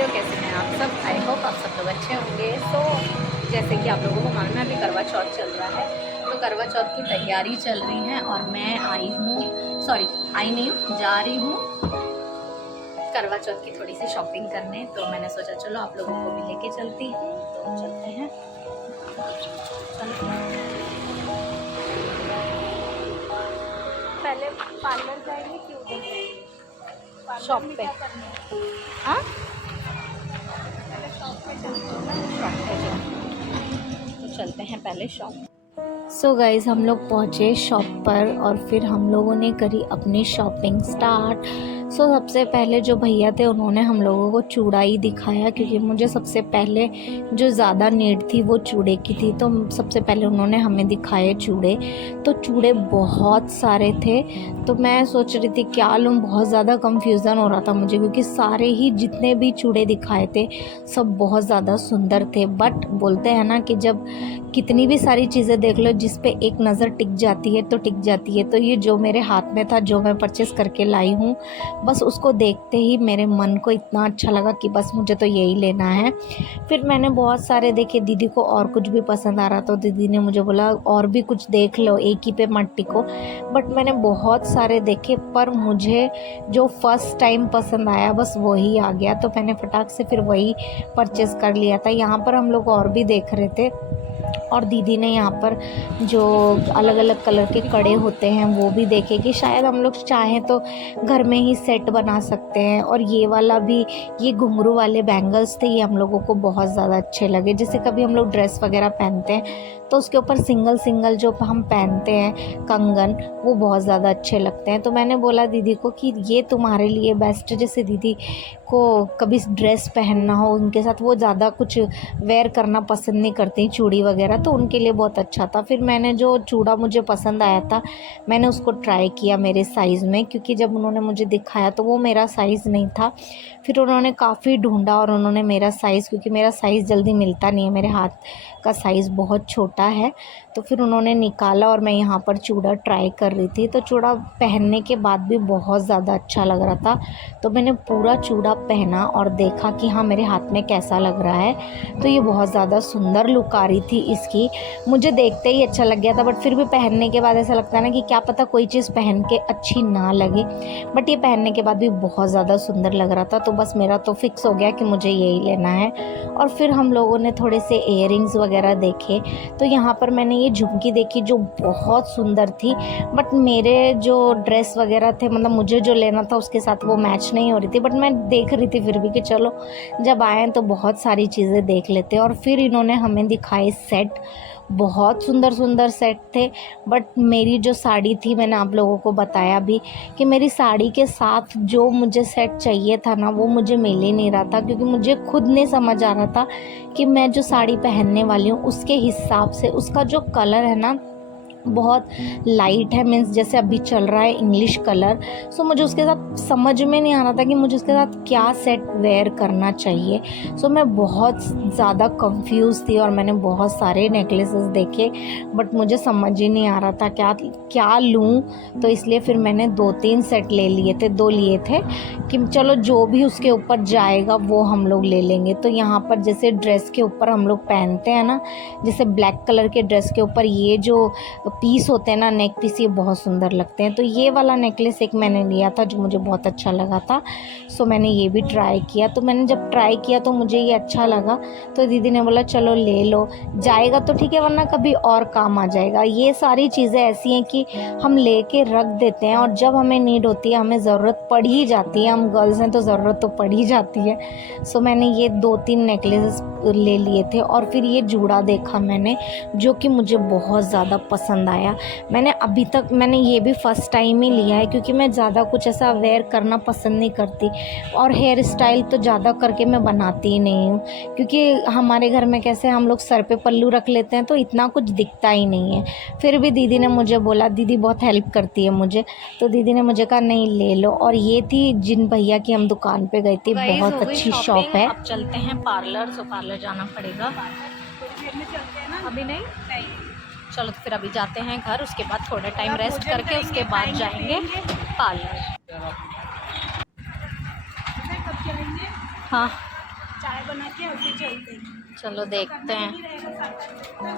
कैसे हो, कैसे हैं आप सब। आई होप आप सब लोग अच्छे होंगे। तो जैसे कि आप लोगों को मालूम है अभी करवा चौथ चल रहा है, तो करवा चौथ की तैयारी चल रही है और मैं आई नहीं हूँ, जा रही हूँ करवा चौथ की थोड़ी सी शॉपिंग करने। तो मैंने सोचा चलो आप लोगों को भी लेके चलती हूँ, तो चलते हैं। पहले पार्लर जाएंगे कि उधर जाएंगे? शॉप पे। हाँ, पहले शॉप पे चलते हैं। शॉप पे जाओ, तो चलते हैं पहले शॉप। सो गाइज़ हम लोग पहुँचे शॉप पर और फिर हम लोगों ने करी अपनी शॉपिंग स्टार्ट। सो सबसे पहले जो भैया थे उन्होंने हम लोगों को चूड़ा ही दिखाया, क्योंकि मुझे सबसे पहले जो ज़्यादा नीड थी वो चूड़े की थी। तो सबसे पहले उन्होंने हमें दिखाए चूड़े। तो चूड़े बहुत सारे थे, तो मैं सोच रही थी क्या लूँ, बहुत ज़्यादा कंफ्यूजन हो रहा था मुझे, क्योंकि सारे ही जितने भी चूड़े दिखाए थे सब बहुत ज़्यादा सुंदर थे। बट बोलते हैं ना कि जब कितनी भी सारी चीज़ें देख लो, जिस पे एक नज़र टिक जाती है तो टिक जाती है। तो ये जो मेरे हाथ में था, जो मैं परचेस करके लाई हूँ, बस उसको देखते ही मेरे मन को इतना अच्छा लगा कि बस मुझे तो यही लेना है। फिर मैंने बहुत सारे देखे, दीदी को और कुछ भी पसंद आ रहा तो दीदी ने मुझे बोला और भी कुछ देख लो, एक ही पे मत टिको। बट मैंने बहुत सारे देखे, पर मुझे जो फर्स्ट टाइम पसंद आया बस वही आ गया, तो मैंने फटाक से फिर वही परचेस कर लिया था। यहाँ पर हम लोग और भी देख रहे थे, और दीदी ने यहाँ पर जो अलग अलग कलर के कड़े होते हैं वो भी देखे कि शायद हम लोग चाहें तो घर में ही सेट बना सकते हैं। और ये वाला भी, ये घुंघरू वाले बैंगल्स थे, ये हम लोगों को बहुत ज़्यादा अच्छे लगे। जैसे कभी हम लोग ड्रेस वगैरह पहनते हैं तो उसके ऊपर सिंगल सिंगल जो हम पहनते हैं कंगन, वो बहुत ज़्यादा अच्छे लगते हैं। तो मैंने बोला दीदी को कि ये तुम्हारे लिए बेस्ट, जैसे दीदी को कभी ड्रेस पहनना हो उनके साथ, वो ज़्यादा कुछ वेयर करना पसंद नहीं करती चूड़ी वगैरह, तो उनके लिए बहुत अच्छा था। फिर मैंने जो चूड़ा मुझे पसंद आया था मैंने उसको ट्राई किया मेरे साइज़ में, क्योंकि जब उन्होंने मुझे दिखाया तो वो मेरा साइज़ नहीं था। फिर उन्होंने काफ़ी ढूंढा और उन्होंने मेरा साइज़, क्योंकि मेरा साइज़ जल्दी मिलता नहीं है, मेरे हाथ का साइज़ बहुत छोटा है, तो फिर उन्होंने निकाला और मैं यहाँ पर चूड़ा ट्राई कर रही थी। तो चूड़ा पहनने के बाद भी बहुत ज़्यादा अच्छा लग रहा था, तो मैंने पूरा चूड़ा पहना और देखा कि हाँ मेरे हाथ में कैसा लग रहा है। तो ये बहुत ज़्यादा सुंदर लुक आ रही थी इसकी, मुझे देखते ही अच्छा लग गया था। बट फिर भी पहनने के बाद ऐसा लगता है ना कि क्या पता कोई चीज़ पहन के अच्छी ना लगे, बट ये पहनने के बाद भी बहुत ज़्यादा सुंदर लग रहा था। तो बस मेरा तो फिक्स हो गया कि मुझे यही लेना है। और फिर हम लोगों ने थोड़े से इयररिंग्स वगैरह देखे, तो यहाँ पर मैंने ये झुमकी देखी जो बहुत सुंदर थी, बट मेरे जो ड्रेस वगैरह थे, मतलब मुझे जो लेना था उसके साथ वो मैच नहीं हो रही थी। बट मैं देख रही थी फिर भी कि चलो जब आए तो बहुत सारी चीज़ें देख लेते। और फिर इन्होंने हमें दिखाए सेट, बहुत सुंदर सुंदर सेट थे। बट मेरी जो साड़ी थी, मैंने आप लोगों को बताया भी कि मेरी साड़ी के साथ जो मुझे सेट चाहिए था ना, वो मुझे मिल ही नहीं रहा था, क्योंकि मुझे खुद नहीं समझ आ रहा था कि मैं जो साड़ी पहनने वाली हूँ उसके हिसाब से, उसका जो कलर है ना बहुत लाइट है, मीन्स जैसे अभी चल रहा है इंग्लिश कलर। सो मुझे उसके साथ समझ में नहीं आ रहा था कि मुझे उसके साथ क्या सेट वेयर करना चाहिए। सो मैं बहुत ज़्यादा कंफ्यूज थी और मैंने बहुत सारे नेकलेसेस देखे, बट मुझे समझ ही नहीं आ रहा था क्या लूँ। तो इसलिए फिर मैंने 2-3 सेट ले लिए थे, 2 लिए थे कि चलो जो भी उसके ऊपर जाएगा वो हम लोग ले लेंगे। तो यहाँ पर जैसे ड्रेस के ऊपर हम लोग पहनते हैं ना, जैसे ब्लैक कलर के ड्रेस के ऊपर ये जो पीस होते हैं ना, नेक पीस, ये बहुत सुंदर लगते हैं। तो ये वाला नेकलेस एक मैंने लिया था जो मुझे बहुत अच्छा लगा था, सो मैंने ये भी ट्राई किया। तो मैंने जब ट्राई किया तो मुझे ये अच्छा लगा, तो दीदी ने बोला चलो ले लो, जाएगा तो ठीक है वरना कभी और काम आ जाएगा। ये सारी चीज़ें ऐसी हैं कि हम लेके रख देते हैं और जब हमें नीड होती है, हमें ज़रूरत पड़ ही जाती है, हम गर्ल्स हैं तो ज़रूरत तो पड़ ही जाती है। सो मैंने ये 2-3 नेकलेसेस ले लिए थे। और फिर ये जूड़ा देखा मैंने, जो कि मुझे बहुत ज़्यादा पसंद आया। मैंने ये भी फ़र्स्ट टाइम ही लिया है, क्योंकि मैं ज़्यादा कुछ ऐसा वेयर करना पसंद नहीं करती, और हेयर स्टाइल तो ज़्यादा करके मैं बनाती ही नहीं हूँ, क्योंकि हमारे घर में कैसे हम लोग सर पे पल्लू रख लेते हैं तो इतना कुछ दिखता ही नहीं है। फिर भी दीदी ने मुझे बोला, दीदी बहुत हेल्प करती है मुझे, तो दीदी ने मुझे कहा नहीं ले लो। और ये थी जिन भैया की हम दुकान पे गई थी, बहुत अच्छी शॉप है। अब चलते हैं पार्लर, सो पार्लर जाना पड़ेगा। अभी नहीं, चलो तो फिर अभी जाते हैं घर, उसके बाद थोड़ा टाइम रेस्ट करके उसके बाद जाएंगे पार्लर। हाँ चाय बना के और फिर चलते हैं। चलो देखते हैं। नहीं रहेगा 7-8 बजे तक।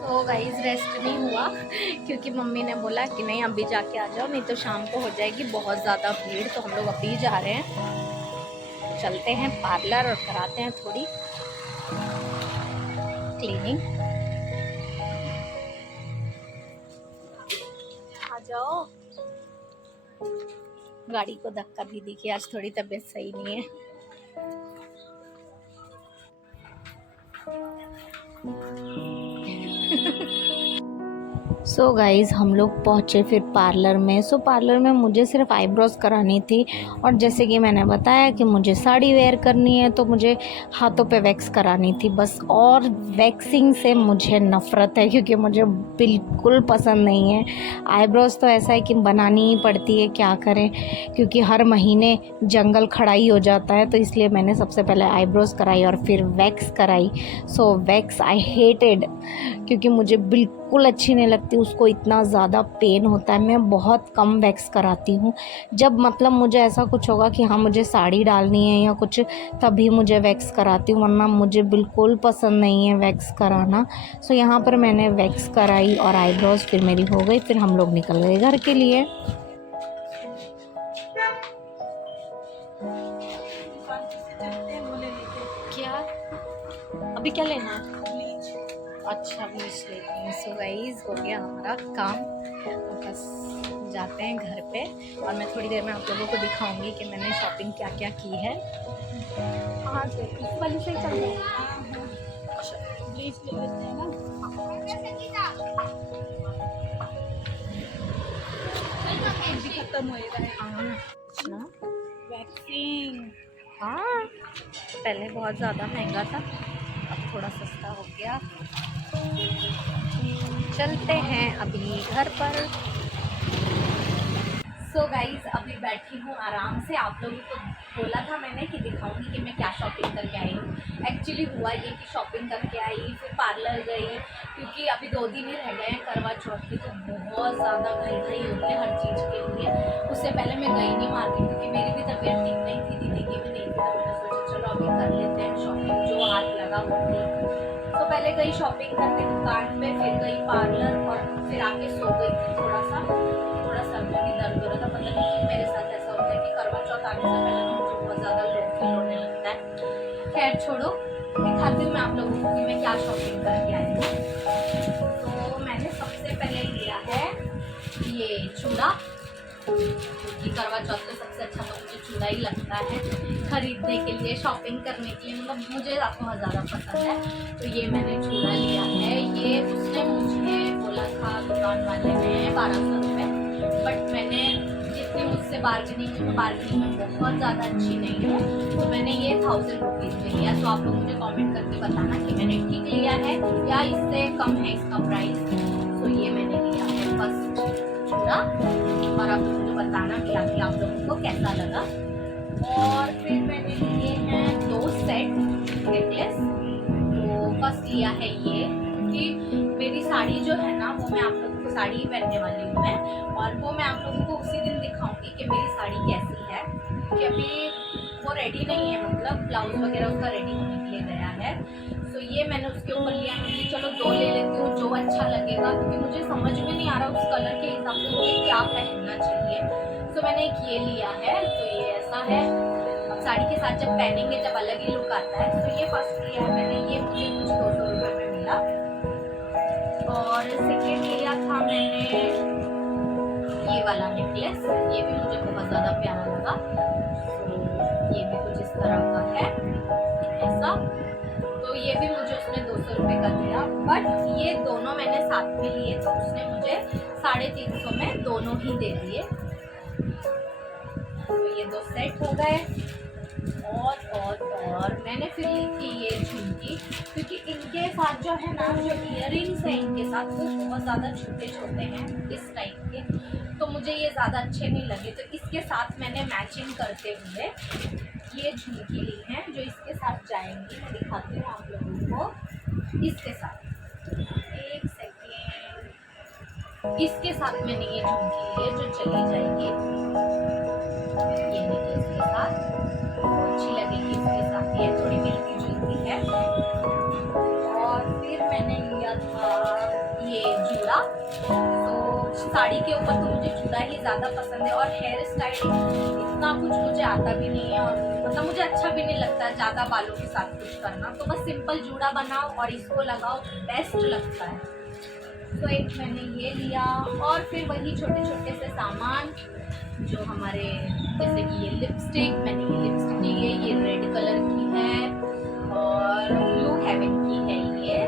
तो गाइस रेस्ट नहीं हुआ क्योंकि मम्मी ने बोला कि नहीं अभी जाके आ जाओ, नहीं तो शाम को हो जाएगी बहुत ज़्यादा भीड़। तो हम लोग अभी जा रहे हैं, चलते हैं पार्लर और कराते हैं थोड़ी क्लीनिंग। आ जाओ। गाड़ी को धक्का दी दी कि आज थोड़ी तबीयत सही नहीं है। सो गाइज़ हम लोग पहुँचे फिर पार्लर में। सो पार्लर में मुझे सिर्फ आईब्रोज करानी थी, और जैसे कि मैंने बताया कि मुझे साड़ी वेयर करनी है तो मुझे हाथों पे वैक्स करानी थी बस। और वैक्सिंग से मुझे नफ़रत है क्योंकि मुझे बिल्कुल पसंद नहीं है। आईब्रोज तो ऐसा है कि बनानी ही पड़ती है, क्या करें, क्योंकि हर महीने जंगल खड़ाई हो जाता है। तो इसलिए मैंने सबसे पहले आईब्रोज कराई और फिर वैक्स कराई। सो वैक्स आई हेटेड क्योंकि मुझे बिल्कुल अच्छी नहीं लगती, उसको इतना ज़्यादा पेन होता है। मैं बहुत कम वैक्स कराती हूँ, जब मतलब मुझे ऐसा कुछ होगा कि हाँ मुझे साड़ी डालनी है या कुछ, तभी मुझे वैक्स कराती हूँ, वरना मुझे बिल्कुल पसंद नहीं है वैक्स कराना। सो यहाँ पर मैंने वैक्स कराई और आईब्रोज फिर मेरी हो गई। फिर हम लोग निकल गए घर के लिए। क्या अभी क्या लेना है? अच्छा ब्लीच लेती हूँ। सो गाइस हो गया हमारा काम, बस जाते हैं घर पे और मैं थोड़ी देर में आप लोगों को दिखाऊंगी कि मैंने शॉपिंग क्या क्या की है। कहाँ से? इस वाली से ही चल रहे हैं। ब्लीच ले लेते हैं ना। खत्म होएगा ना वैक्सिंग। हाँ, पहले बहुत ज़्यादा महंगा था, अब थोड़ा सस्ता हो गया। चलते हैं अभी घर पर। सो गाइज अभी बैठी हूँ आराम से। आप लोगों को बोला था मैंने कि दिखाऊंगी कि मैं क्या शॉपिंग करके आई हूँ। एक्चुअली हुआ ये कि शॉपिंग करके आई, फिर पार्लर गई, क्योंकि अभी 2 दिन ही रह गए हैं करवा चौथ की, तो बहुत ज़्यादा घई होती है हर चीज़ के लिए। उससे पहले मैं गई नहीं मार्केट क्योंकि मेरी भी तबीयत ठीक नहीं थी, दीदी की भी नहीं थी, तो मैंने सोचा चलो अभी कर लेते हैं शॉपिंग, जो हाथ लगा वो ठीक। तो पहले गई शॉपिंग करने दुकान पे, फिर गई पार्लर और फिर आके सो गई थी। थोड़ा सर में भी दर्द हो रहा था, पता नहीं क्यों मेरे साथ ऐसा होता है कि करवा चौथ आने से पहले ना मुझे बहुत ज़्यादा लो फील होने लगता है। खैर छोड़ो, दिखाती हूँ मैं आप लोगों को कि मैं क्या शॉपिंग करके आई हूँ। तो मैंने सबसे पहले लिया है ये चूड़ा, क्योंकि करवा चौथ में सबसे अच्छा तो मुझे चूड़ा ही लगता है खरीदने के लिए, शॉपिंग करने के लिए, मतलब मुझे बहुत ज़्यादा पसंद है। तो ये मैंने चूड़ा लिया है। ये उसने मुझे बोला था दुकान वाले ने 1200 रुपये, बट मैंने जितनी मुझसे बार्गेनिंग में, बहुत ज़्यादा अच्छी नहीं हूँ, तो मैंने ये 1000 रुपीज़ में लिया। तो आप लोग मुझे कमेंट करके बताना कि मैंने ठीक लिया है या इससे कम है इसका प्राइस। तो ये मैंने लिया है फर्स्ट चूड़ा, और आप लोग मुझे बताना कि आप लोगों को कैसा लगा। और फिर मैंने लिए हैं 2 सेट नेकलेस। तो फर्स्ट लिया है ये, क्योंकि मेरी साड़ी जो है ना वो मैं आप लोगों को साड़ी ही पहनने वाली हूँ मैं, और वो मैं आप लोगों को उसी दिन दिखाऊंगी कि मेरी साड़ी कैसी है, क्योंकि अभी वो रेडी नहीं है, मतलब ब्लाउज वगैरह उसका रेडी होने के लिए गया है। तो ये मैंने उसके ऊपर लिया है कि चलो 2 ले लेती हूँ जो अच्छा लगेगा, क्योंकि मुझे समझ में नहीं आ रहा उस कलर के हिसाब से मुझे क्या पहनना चाहिए। तो मैंने एक ये लिया है, तो ये ऐसा है। अब साड़ी के साथ जब पहनेंगे जब अलग ही लुक आता है। तो ये फर्स्ट लिया है मैंने, ये मुझे कुछ 200 रुपये में मिला। और सेकेंड लिया था मैंने ये वाला नेकलेस, ये भी मुझे बहुत ज़्यादा प्यारा लगा। तो ये भी कुछ इस तरह का है ऐसा। तो ये भी मुझे उसने 200 रुपये का दिया, बट ये दोनों मैंने साथ में लिए तो उसने मुझे 350 में दोनों ही दे दिए। तो ये 2 सेट हो गए। और मैंने फिर ली थी ये झुमकी, क्योंकि इनके साथ जो है ना, जो इयररिंग्स हैं इनके साथ वो बहुत ज़्यादा छोटे छोटे हैं इस टाइप के, तो मुझे ये ज़्यादा अच्छे नहीं लगे। तो इसके साथ मैंने मैचिंग करते हुए ये झुमकी ली हैं, जो इसके साथ जाएंगी। मैं दिखाती हूँ आप लोगों को इसके साथ। एक सेकेंड, इसके साथ मैंने ये झुमकी ली है जो चली जाएगी, ये देखिए इसके साथ, अच्छी लगेगी इसके साथ, ये थोड़ी मिलती जुलती है। और फिर मैंने लिया था ये जूड़ा, तो साड़ी के ऊपर तो मुझे जूड़ा ही ज़्यादा पसंद है, और हेयर स्टाइल इतना कुछ मुझे आता भी नहीं है, और मतलब मुझे अच्छा भी नहीं लगता है ज़्यादा बालों के साथ कुछ करना, तो बस सिंपल जूड़ा बनाओ और इसको लगाओ, बेस्ट लगता है। तो एक मैंने ये लिया, और फिर वही छोटे छोटे से सामान जो हमारे, जैसे कि ये लिपस्टिक, मैंने ये लिपस्टिक ली है, ये रेड कलर की है और ब्लू हेवन की है ये,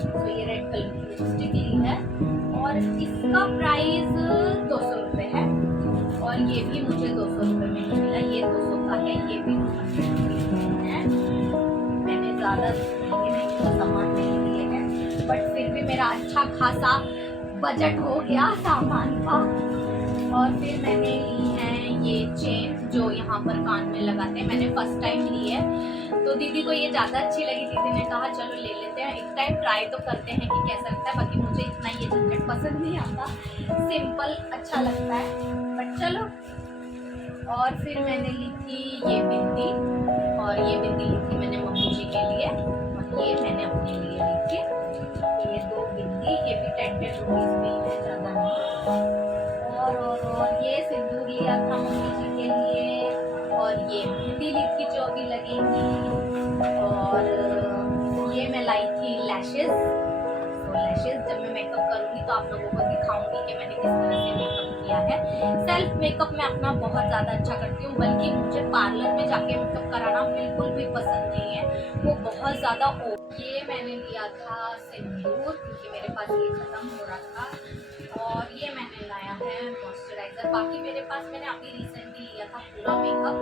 तो ये रेड कलर की लिपस्टिक ली है, और इसका प्राइस 200 रुपये है, और ये भी मुझे 200 रुपये में ही मिला, ये 200 का है, ये भी 200 है। मैंने ज़्यादा नहीं तो सामान नहीं लिए हैं, बट फिर भी मेरा अच्छा खासा बजट हो गया सामान का। और फिर मैंने ली है ये चेन जो यहाँ पर कान में लगाते हैं, मैंने फर्स्ट टाइम ली है, तो दीदी को ये ज़्यादा अच्छी लगी, दीदी ने कहा चलो ले लेते हैं, एक टाइम ट्राई तो करते हैं कि कैसा लगता है। बाकी मुझे इतना ये झंझट पसंद नहीं आता, सिंपल अच्छा लगता है, बट चलो। और फिर मैंने ली थी ये बिंदी, और ये बिंदी ली थी मैंने मम्मी जी के लिए, और ये मैंने अपने लिए ली थी, ये 2 बिंदी, ये भी 10-10 रुपीज़ में है, ज़्यादा नहीं। और ये सिंदूर लिया था मम्मी जी के लिए, और ये मेहंदी ली थी जो अभी लगेंगी, और ये मैं लाई थी लैशेस, तो लैशेस जब मैं मेकअप करूँगी तो आप लोगों को दिखाऊंगी कि मैंने किस तरह से मेकअप किया है। सेल्फ मेकअप मैं अपना बहुत ज़्यादा अच्छा करती हूँ, बल्कि मुझे पार्लर में जाके मेकअप कराना बिल्कुल भी पसंद नहीं है, वो बहुत ज़्यादा ये मैंने लिया था सिंदूर, क्योंकि मेरे पास ये ख़त्म हो रहा था, और ये मैंने लाया है मॉइस्चराइज़र। बाकी मेरे पास मैंने अभी रिसेंटली लिया था पूरा मेकअप,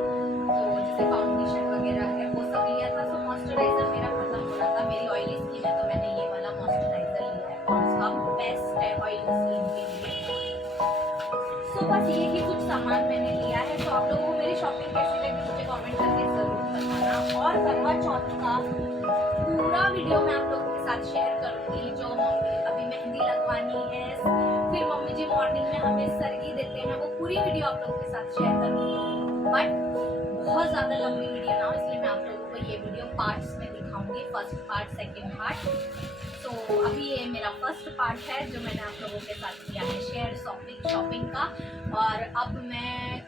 तो जैसे फाउंडेशन वगैरह है वो सब लिया था, तो मॉइस्चराइज़र मेरा ख़त्म हो रहा था, मेरी ऑयली स्किन है तो मैंने ये वाला मॉइस्चराइज़र लिया है, और उसका बेस्ट है ऑयली स्किन के लिए। सो बस ये ही कुछ सामान मैंने लिया है, तो आप लोगों को मेरी शॉपिंग कैसी लगी मुझे कमेंट करके ज़रूर बताना। और करवा चौथ का पूरा वीडियो मैं आप लोगों के साथ शेयर करूँगी, जो मम्मी अभी मेहंदी लगवानी है, फिर मम्मी जी मॉर्निंग में हमें सरगी देते हैं, वो पूरी वीडियो आप लोगों के साथ शेयर करूँगी, बट बहुत ज़्यादा लंबी वीडियो ना हो, इसलिए मैं आप लोगों को ये वीडियो पार्ट्स में दिखाऊंगी, फर्स्ट पार्ट, सेकेंड पार्ट। तो अभी ये मेरा फर्स्ट पार्ट है जो मैंने आप लोगों के साथ किया है शेयर शॉपिंग का, और अब मैं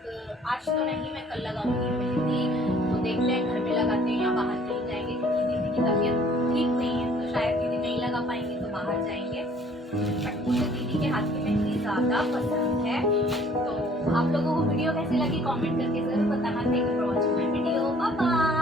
आज तो नहीं, मैं कल लगाऊंगी मेहंदी, तो देखते हैं घर में लगाते हैं या बाहर कहीं जाएंगे, क्योंकि दीदी की तबीयत ठीक नहीं है, तो शायद दीदी नहीं लगा पाएंगे तो बाहर जाएंगे, बट मुझे दीदी के हाथ की मेहंदी ज़्यादा पसंद है। तो आप लोगों को वीडियो कैसी लगी कमेंट करके ज़रूर बताना। Thank you for watching my video, bye bye.